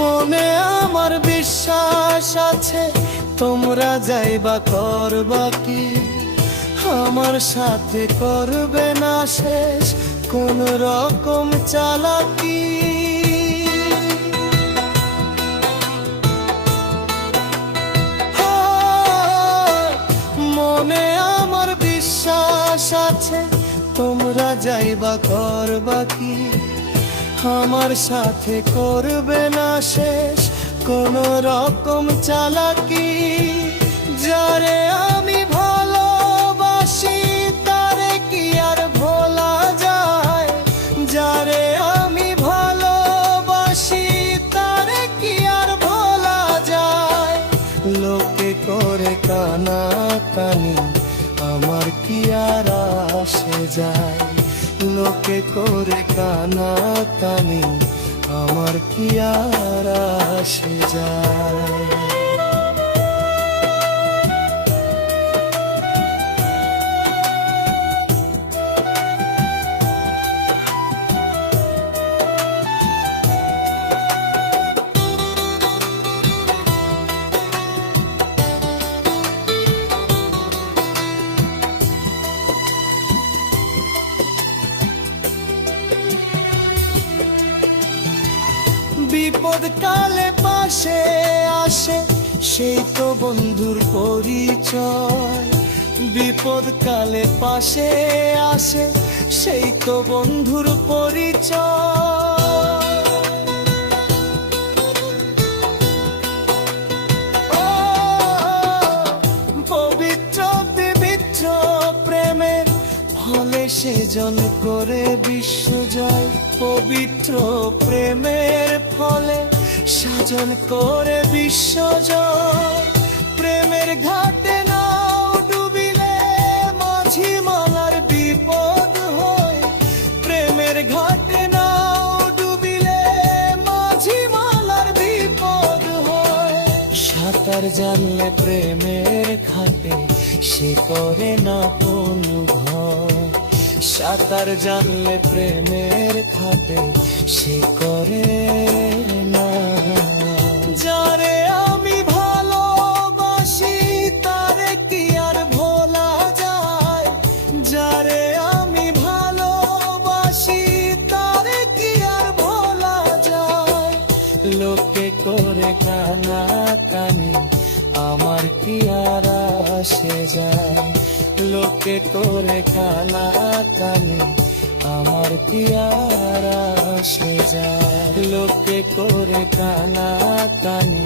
মনে আমার বিশ্বাস আছে তোমরা যাইবা করবা কি, আমার সাথে করবে না শেষ কোন রকম চালাকি। মনে আমার বিশ্বাস আছে তোমরা যাইবা করবা কি, আমার সাথে করবে না শেষ কোন রকম চালাকি। যারে আমি ভালোবাসি তারে কি আর ভোলা যায়, যারে আমি ভালোবাসি তারে কি আর ভোলা যায়। লোকে করে কানা কানি আমার কি আর আসে যায়, লোকে করে কানা কানি আমার কি আর আসে যায়। বিপদ কালে পাশে আসে সেই তো বন্ধুর পরিচয়, বিপদ কালে পাশে আসে সেই তো বন্ধুর পরিচয়। পবিত্র পবিত্র প্রেমের ফলে সেজন করে বিশ্বজয়, পবিত্র প্রেমের ফলে সাজন করে বিশ্বজয়। প্রেমের ঘাটে নাও ডুবিলে মাঝি মালার বিপদ হয়, প্রেমের ঘাটে নাও ডুবিলে মাঝি মালার বিপদ হয়। সাঁতার জানলে প্রেমের ঘাটে সে করে না কোনো ভয়, সাঁতার জানলে প্রেমের ঘাটে সে করে না। যারে আমি ভালোবাসি তারে কি আর ভোলা যায়, যারে আমি ভালোবাসি তারে কি আর ভোলা যায়। লোকে করে কানা কানি আমার কি আর আসে যায়, লোকে করে কানা কানি আমার কি আর আসে যায়, লোকে করে কানা কানি